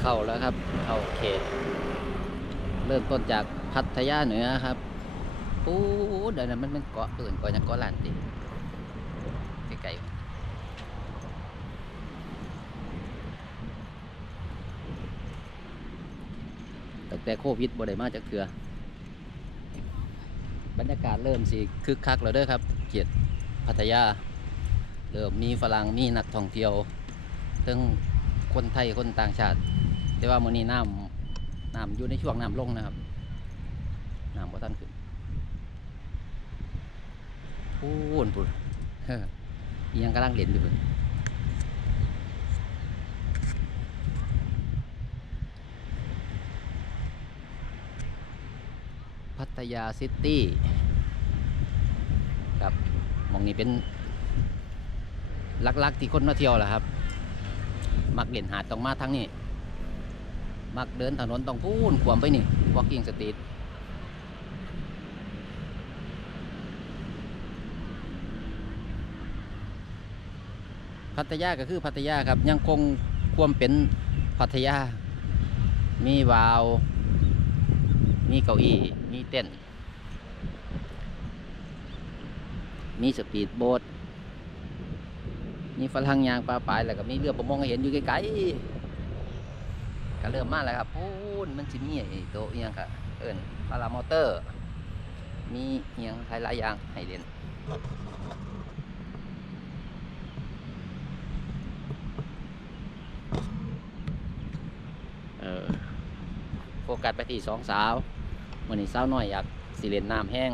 เข้าแล้วครับ เข้าเขต เริ่มต้นจากพัทยาเหนือครับปู๊ดเดี๋ยวนั้นมันเป็นเกาะอื่นเกาะยังเกาะลานติไกลๆตั้งแต่โควิดบ่ได้มาจากเถือบรรยากาศเริ่มสิคึกคักแล้วเด้อครับเกียรติพัทยา เริ่มมีฝรั่งมีนักท่องเที่ยวทั้งคนไทยคนต่างชาติ แต่ว่ามื้อนี้น้ำน้ำอยู่ในช่วงน้ำลงนะครับน้ำบ่ทันขึ้นพูนพูนเฮ้ออิหยังกำลังเล่นอยู่พุ่นพัทยาซิตี้ครับมองนี้เป็นลักๆที่คนมาเที่ยวแหละครับ มักเล่นหาดต้องมาทางนี้ มักเดินถนนต้องพูนขวมไปนี่ walking street พัทยาก็คือพัทยาครับยังคงความเป็นพัทยา มีวาว มีเก้าอี้ มีเต้นท์มีสปีดโบ๊ทมีฝรั่งยางปลาปลายแล้วก็มีเรือประมงให้เห็นอยู่ไกลๆ ก็เริ่มมาแล้วครับพูนมันจะมีไอ้โต๊ะเอียงค่ะเอิญพารามอเตอร์ มีเอียงหลายๆอย่างให้เล่นเออโฟกัสไปที่สองสาววันนี้สาวน้อยอยากสิเลนน้ำแห้ง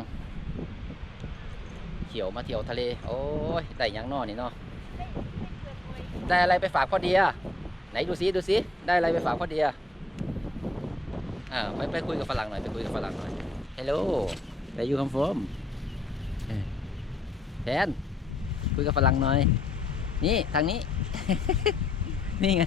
เขียวมาเที่ยวทะเล โอ้ย ได้ยังนอนี่เนาะได้อะไรไปฝากพ่อเดีย ไหนดูซิดูซิได้อะไรไปฝากพ่อเดียอ่าไปไปคุยกับฝรั่งหน่อยไปคุยกับฝรั่งหน่อย Hello where you come from เออแทนคุยกับฝรั่งหน่อย นี่ทางนี้ นี่ไง